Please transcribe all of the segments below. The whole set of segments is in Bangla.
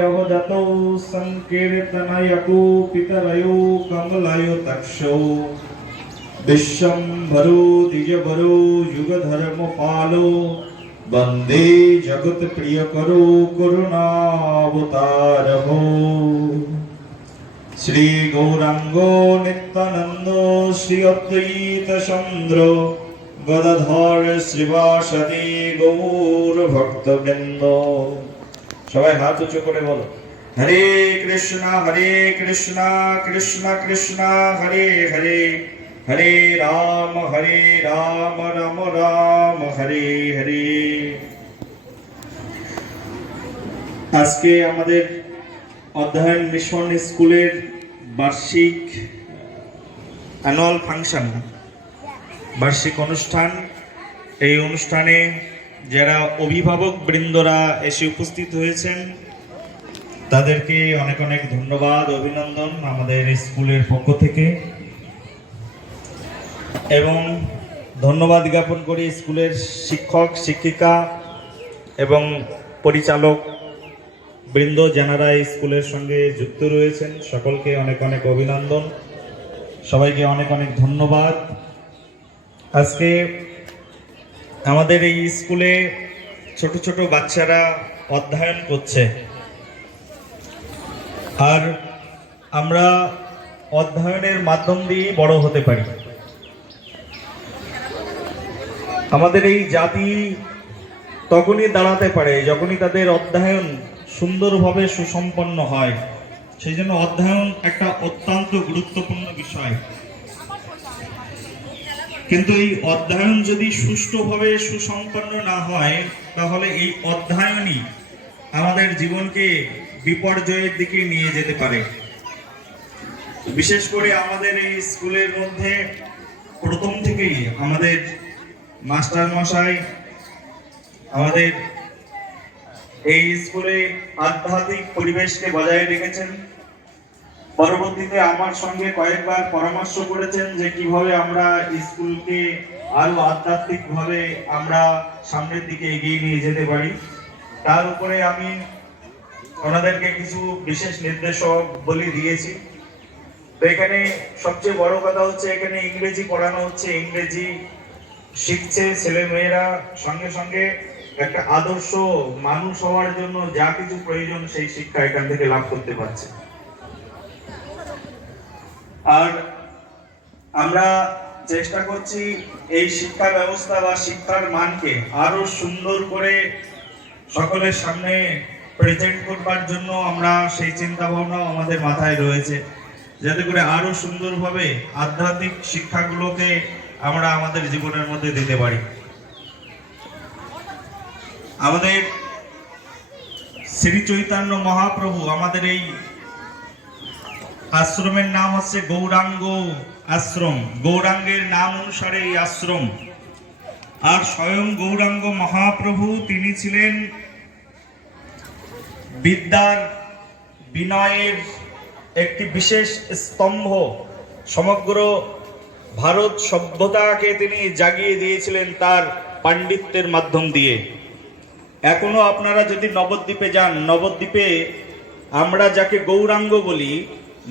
अवदतौ संकीर्तनयकूपितरयो कमलयुतक्षौ विश्वम्भरो द्विजवरो युगधर्मपालो वन्दे जगत्प्रियकरो करुणावतारहो श्री गौरांगो नित्यानंदो श्री अद्वैत चंद्र गदाधर श्रीवासदि गौर भक्तवृंद সবাই হাত উঁচু করে বলো হরে কৃষ্ণ কৃষ্ণ কৃষ্ণ হরে হরে হরে রাম রাম রাম হরে হরে। আজকে আমাদের অধ্যয়ন মিশন স্কুলের বার্ষিক অ্যানুয়াল ফাংশন, বার্ষিক অনুষ্ঠান। এই অনুষ্ঠানে যারা অভিভাবক বৃন্দরা এসে উপস্থিত হয়েছেন তাদেরকে অনেক অনেক ধন্যবাদ, অভিনন্দন আমাদের স্কুলের পক্ষ থেকে, এবং ধন্যবাদ জ্ঞাপন করি স্কুলের শিক্ষক শিক্ষিকা এবং পরিচালক বৃন্দ যারা এই স্কুলের সঙ্গে যুক্ত রয়েছেন। সকলকে অনেক অনেক অভিনন্দন, সবাইকে অনেক অনেক ধন্যবাদ। আজকে আমাদের এই স্কুলে ছোট ছোট বাচ্চারা অধ্যয়ন করছে, আর আমরা অধ্যয়নের মাধ্যম দিয়ে বড় হতে পারি। আমাদের এই জাতি তখনই দাঁড়াতে পারে যখনই তাদের অধ্যয়ন সুন্দরভাবে সুসম্পন্ন হয়। সেই জন্য অধ্যয়ন একটা অত্যন্ত গুরুত্বপূর্ণ বিষয়। কিন্তু এই অধ্যয়ন যদি সুষ্ঠুভাবে সুসম্পন্ন না হয় তাহলে এই অধ্যয়নই আমাদের জীবনকে বিপর্যয়ের দিকে নিয়ে যেতে পারে। বিশেষ করে আমাদের এই স্কুলের মধ্যে প্রথম থেকেই আমাদের মাস্টার মশাই আমাদের এই স্কুলে আধ্যাত্মিক পরিবেশকে বজায় রেখেছেন। পরবর্তীতে আমার সঙ্গে কয়েকবার পরামর্শ করেছেন যে কিভাবে আমরা স্কুলকে আরো আধ্যাত্মিকভাবে আমরা সামনের দিকে এগিয়ে নিয়ে যেতে পারি। তার উপরে আমি ওনাদেরকে কিছু বিশেষ নির্দেশক বলে দিয়েছি। তো এখানে সবচেয়ে বড় কথা হচ্ছে এখানে ইংরেজি পড়ানো হচ্ছে, ইংরেজি শিখছে ছেলে মেয়েরা, সঙ্গে সঙ্গে একটা আদর্শ মানুষ হওয়ার জন্য যা কিছু প্রয়োজন সেই শিক্ষা এখান থেকে লাভ করতে পারছে। আর আমরা চেষ্টা করছি এই শিক্ষা ব্যবস্থা বা শিক্ষার মানকে আরো সুন্দর করে সকলের সামনে প্রেজেন্ট করবার জন্য আমরা সেই চিন্তা ভাবনা আমাদের মাথায় রয়েছে, যাতে করে আরো সুন্দরভাবে আধ্যাত্মিক শিক্ষাগুলোকে আমরা আমাদের জীবনের মধ্যে দিতে পারি। আমাদের শ্রী চৈতন্য মহাপ্রভু আমাদের এই আশ্রমের নাম হচ্ছে গৌরাঙ্গ আশ্রম, গৌরাঙ্গের নাম অনুসারে এই আশ্রম। আর স্বয়ং গৌরাঙ্গ মহাপ্রভু তিনি ছিলেন বিদ্যার বিনয়ের একটি বিশেষ স্তম্ভ। সমগ্র ভারত সভ্যতাকে তিনি জাগিয়ে দিয়েছিলেন তার পাণ্ডিত্যের মাধ্যম দিয়ে। এখনো আপনারা যদি নবদ্বীপে যান, নবদ্বীপে আমরা যাকে গৌরাঙ্গ বলি,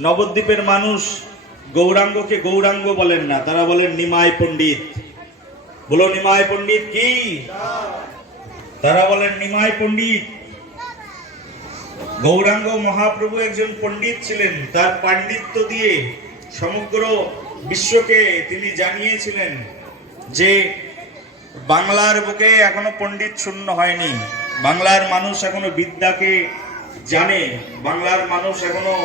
নবদ্বীপের মানুষ গৌরাঙ্গকে গৌরাঙ্গ বলেন না, তারা বলেন নিমাই পণ্ডিত। বলো নিমাই পণ্ডিত কি? তারা বলেন নিমাই পণ্ডিত। গৌরাঙ্গ মহাপ্রভু একজন পণ্ডিত ছিলেন, তার পাণ্ডিত্য দিয়ে সমগ্র বিশ্বকে তিনি জানিয়েছিলেন যে বাংলার বুকে এখনো পণ্ডিত শূন্য হয়নি, বাংলার মানুষ এখনো বিদ্যাকে জানে, বাংলার মানুষ এখনো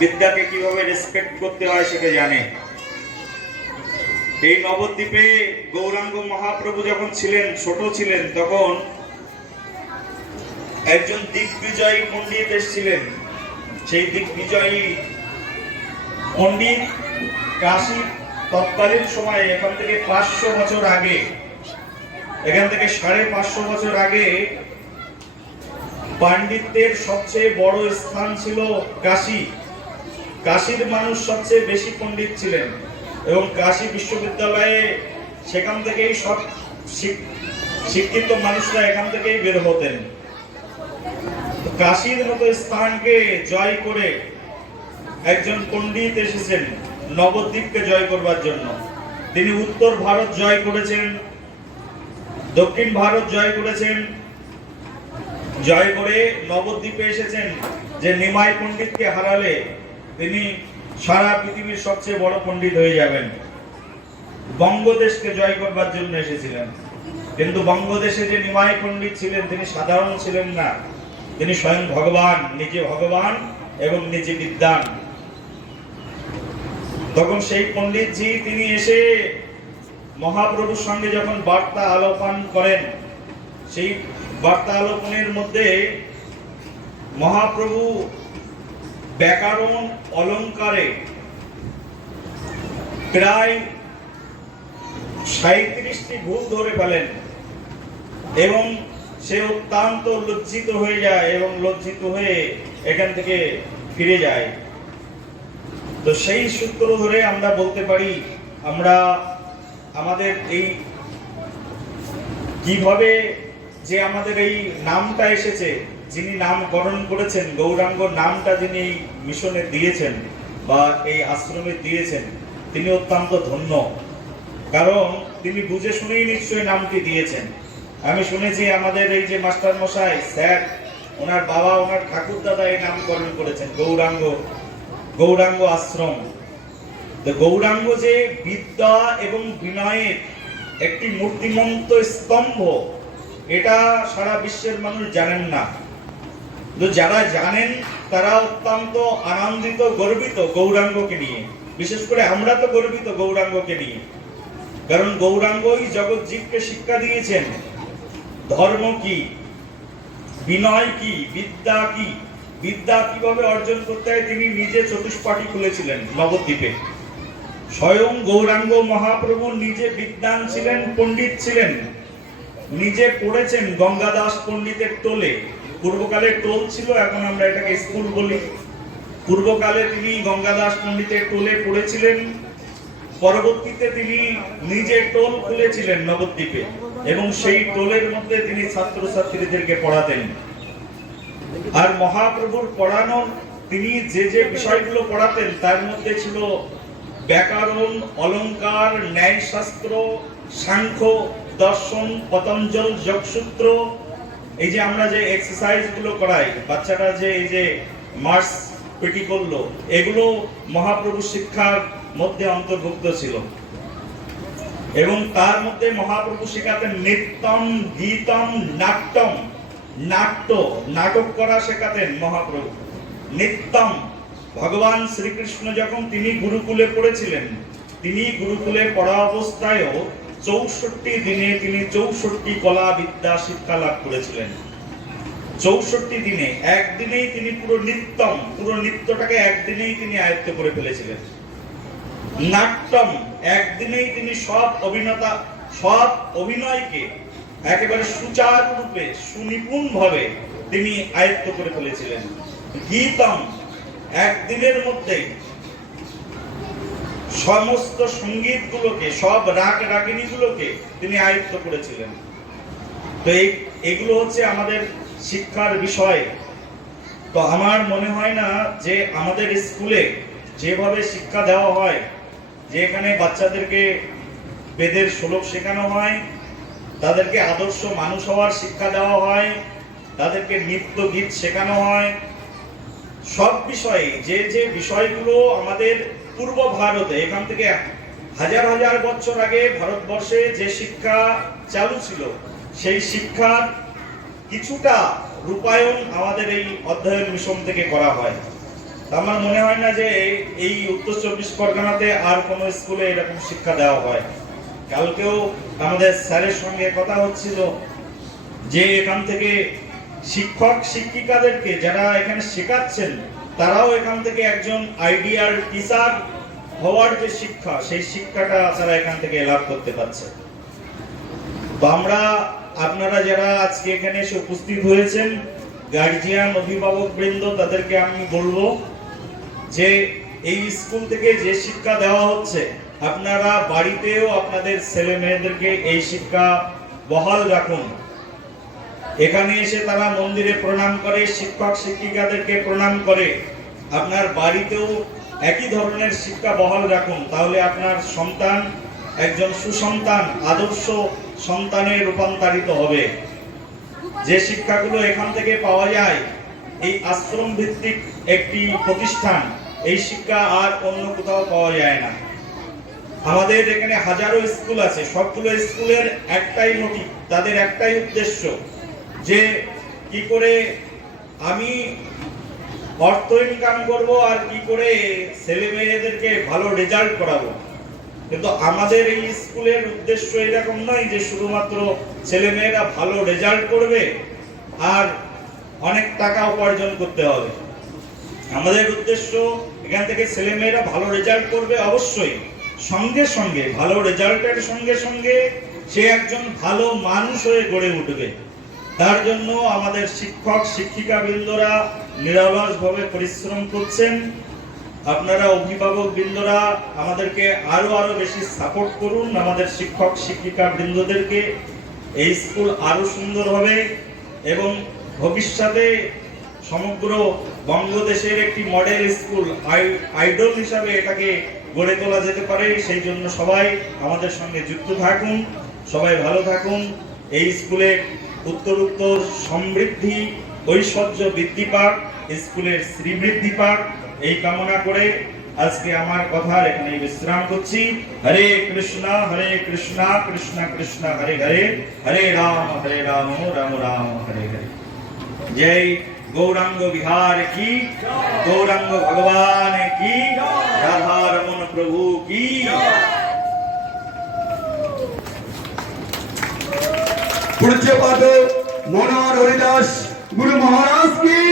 বিদ্যাকে কিভাবে রেসপেক্ট করতে হয় সেটা জানে। এই নবদ্বীপে গৌরাঙ্গ মহাপ্রভু যখন ছিলেন, ছোট ছিলেন, তখন একজন দিগ্বিজয়ী পণ্ডিত এসেছিলেন। সেই দিগ্বিজয়ী পণ্ডিত কাশী তৎকালীন সময়ে এখান থেকে 500 বছর আগে, এখান থেকে 550 বছর আগে পাণ্ডিত্যের সবচেয়ে বড় স্থান ছিল কাশী। কাশীর মানুষ সবচেয়ে বেশি পণ্ডিত ছিলেন এবং কাশী বিশ্ববিদ্যালয়ে সেখান থেকেই সব শিক্ষিত মানুষরা এখান থেকেই বের হতেন। কাশীর মতো স্থানকে জয় করে একজন পণ্ডিত এসেছেন নবদ্বীপকে জয় করবার জন্য। তিনি উত্তর ভারত জয় করেছেন, দক্ষিণ ভারত জয় করেছেন, জয় করে নবদ্বীপে এসেছেন যে নিমাই পণ্ডিতকে হারালে তিনি সারা পৃথিবীর সবচেয়ে বড় পণ্ডিত হয়ে যাবেন। বঙ্গদেশকে জয় করবার জন্য এসেছিলেন, কিন্তু বঙ্গদেশে যে নিমাই পণ্ডিত ছিলেন তিনি সাধারণ ছিলেন না, তিনি স্বয়ং ভগবান, নিজে ভগবান এবং নিজে বিদ্বান। তখন সেই পণ্ডিতজি তিনি এসে মহাপ্রভুর সঙ্গে যখন বার্তা আলোপন করেন, সেই বার্তা আলোপনের মধ্যে মহাপ্রভু ব্যাকরণ অলঙ্কারে প্রায় 37টি ভুল ধরে ফেলেন এবং সে অত্যন্ত লজ্জিত হয়ে যায় এবং লজ্জিত হয়ে এখান থেকে ফিরে যায়। তো সেই সূত্র ধরে আমরা বলতে পারি আমরা আমাদের এই কিভাবে যে আমাদের এই নামটা এসেছে, যিনি নামকরণ করেছেন, গৌরাঙ্গ নামটা যিনি এই মিশনে দিয়েছেন বা এই আশ্রমে দিয়েছেন, তিনি অত্যন্ত ধন্য। কারণ তিনি বুঝে শুনেই নিশ্চয়ই নামটি দিয়েছেন। আমি শুনেছি আমাদের এই যে মাস্টার মশাই স্যার, ওনার বাবা, ওনার ঠাকুর দাদা এই নামকরণ করেছেন গৌরাঙ্গ আশ্রম। তো গৌরাঙ্গ যে বিদ্যা এবং বিনয়ের একটি মূর্তিমন্ত স্তম্ভ, এটা সারা বিশ্বের মানুষ জানেন না। তো যারা জানেন তারা অত্যন্ত আনন্দিত, গর্বিত গৌরাঙ্গকে নিয়ে। বিশেষ করে আমরা তো গর্বিত গৌরাঙ্গকে নিয়ে, কারণ গৌরাঙ্গই জগৎ জীবকে শিক্ষা দিয়েছেন ধর্ম কি, বিনয় কি, বিদ্যা কি, বিদ্যা কিভাবে অর্জন করতে হয়। তিনি নিজে চতুষ্পাঠী খুলেছিলেন নবদ্বীপে। স্বয়ং গৌরাঙ্গ মহাপ্রভু নিজে বিদ্বান ছিলেন, পণ্ডিত ছিলেন, নিজে পড়েছেন গঙ্গাদাস পণ্ডিতের টোলে। পূর্বকালে টোল ছিল, এখন আমরা এটাকে স্কুল বলি। পূর্বকালে তিনি গঙ্গাদাস পণ্ডিতের টোলে পড়েছিলেন, পরবর্তীতে তিনি নিজে টোল খুলেছিলেন নবদ্বীপে এবং সেই টোলের মধ্যে তিনি ছাত্রছাত্রীদেরকে পড়াতেন। আর মহাপ্রভুর পড়ানো তিনি যে যে বিষয়গুলো পড়াতেন তার মধ্যে ছিল ব্যাকরণ, অলঙ্কার, ন্যায়শাস্ত্র, সাংখ্য, দর্শন, পতঞ্জল যোগসূত্র। এই যে আমরা যে এক্সারসাইজ গুলো করাই, বাচ্চাটা যে এই যে মার্চ পেটি করলো, এগুলো মহাপ্রভু শিক্ষার মধ্যে অন্তর্ভুক্ত ছিল। এবং তার মধ্যে মহাপ্রভু শেখাতেন নৃত্যম, গীতম, নাট্যম। নাটক করা শেখাতেন মহাপ্রভু। নিত্যম, ভগবান শ্রীকৃষ্ণ যখন তিনি গুরুকুলে পড়েছিলেন, তিনি গুরুকুলে পড়া অবস্থায়ও 64 দিনে তিনি 64টি কলা বিদ্যা শিক্ষা লাভ করেছিলেন। 64 দিনে, একদিনেই তিনি পুরো নৃত্যটাকে একদিনেই তিনি আয়ত্ত করে ফেলেছিলেন। নাট্যম, একদিনেই তিনি সব অভিনয়কে একেবারে সুচারুরূপে, সুনিপুণ ভাবে তিনি আয়ত্ত করে ফেলেছিলেন। গীতম, একদিনের মধ্যেই সমস্ত সঙ্গীতগুলোকে, সব রাগ রাগিণীগুলোকে তিনি আয়ত্ত করেছিলেন। তো এগুলো হচ্ছে আমাদের শিক্ষার বিষয়। তো আমার মনে হয় না যে আমাদের স্কুলে যেভাবে শিক্ষা দেওয়া হয়, যে এখানে বাচ্চাদেরকে বেদের শ্লোক শেখানো হয়, তাদেরকে আদর্শ মানুষ হওয়ার শিক্ষা দেওয়া হয়, তাদেরকে নৃত্য গীত শেখানো হয়, সব বিষয়ে যে যে বিষয়গুলো আমাদের পূর্ব ভারতে, এখান থেকে হাজার হাজার বছর আগে ভারতবর্ষে যে শিক্ষা চালু ছিল, সেই শিক্ষার কিছুটা রূপায়ণ আমাদের এই অধ্যয়ন মিশন থেকে করা হয়। আমার মনে হয় না যে এই উত্তর 24 পরগনাতে আর কোনো স্কুলে এরকম শিক্ষা দেওয়া হয়। কালকেও আমাদের স্যারের সঙ্গে কথা হচ্ছিল যে এখান থেকে শিক্ষক শিক্ষিকাদেরকে যারা এখানে শেখাচ্ছেন, তারাও এখান থেকে একজন আইডিয়াল টিচার হওয়ার যে শিক্ষা, সেই শিক্ষাটা তারা এখান থেকে লাভ করতে পারছে। তো আপনারা যারা আজকে এখানে এসে উপস্থিত হয়েছেন, গার্জিয়ান, অভিভাবক বৃন্দ, তাদেরকে আমি বলবো যে এই স্কুল থেকে যে শিক্ষা দেওয়া হচ্ছে, আপনারা বাড়িতেও আপনাদের ছেলে মেয়েদেরকে এই শিক্ষা বহাল রাখুন। এখানে এসে তারা মন্দিরে প্রণাম করে, শিক্ষক শিক্ষিকাদেরকে প্রণাম করে। আপনার বাড়িতেও একই ধরনের শিক্ষা বহাল রাখুন, তাহলে আপনার সন্তান একজন সুসন্তান, আদর্শ সন্তানে রূপান্তরিত হবে। যে শিক্ষাগুলো এখান থেকে পাওয়া যায়, এই আশ্রম ভিত্তিক একটি প্রতিষ্ঠান, এই শিক্ষা আর অন্য কোথাও পাওয়া যায় না। আমাদের এখানে হাজারো স্কুল আছে, সবগুলো স্কুলের একটাই মোটিভ, তাদের একটাই উদ্দেশ্য যে কি করে আমি অর্থ ইনকাম করব আর কি করে ছেলে মেয়েদেরকে ভালো রেজাল্ট করাবো। কিন্তু আমাদের এই স্কুলের উদ্দেশ্য এরকম নয় যে শুধুমাত্র ছেলে মেয়েরা ভালো রেজাল্ট করবে আর অনেক টাকা উপার্জন করতে হবে। আমাদের উদ্দেশ্য এখান থেকে ছেলে মেয়েরা ভালো রেজাল্ট করবে অবশ্যই, সঙ্গে সঙ্গে ভালো রেজাল্টের সঙ্গে সঙ্গে সে একজন ভালো মানুষ হয়ে গড়ে উঠবে। তার জন্য আমাদের শিক্ষক শিক্ষিকা বৃন্দরা নিরলসভাবে পরিশ্রম করছেন। আপনারা অভিভাবক বৃন্দরা আমাদেরকে আরো বেশি সাপোর্ট করুন, আমাদের শিক্ষক শিক্ষিকা বৃন্দদেরকে। এই স্কুল আরো সুন্দর হবে এবং ভবিষ্যতে সমগ্র বঙ্গদেশের একটি মডেল স্কুল, আইডল হিসাবে এটাকে গড়ে তোলা যেতে পারে। সেই জন্য সবাই আমাদের সঙ্গে যুক্ত থাকুন, সবাই ভালো থাকুন। এই স্কুলে উত্তরোত্তর সমৃদ্ধি ঐশ্বর্য বৃদ্ধি পাক, স্কুলের শ্রীবৃদ্ধি পাক, এই কামনা করে আজকে আমার কথা এখানে বিশ্রাম করছি। হরে কৃষ্ণ কৃষ্ণ কৃষ্ণ হরে হরে, হরে রাম রাম রাম হরে হরে। জয় গৌরাঙ্গ বিহার কি, গৌরাঙ্গ ভগবান কি, রাধা রমন প্রভু কি। पूज्यपाद मनोहर हरिदास गुरु महाराज की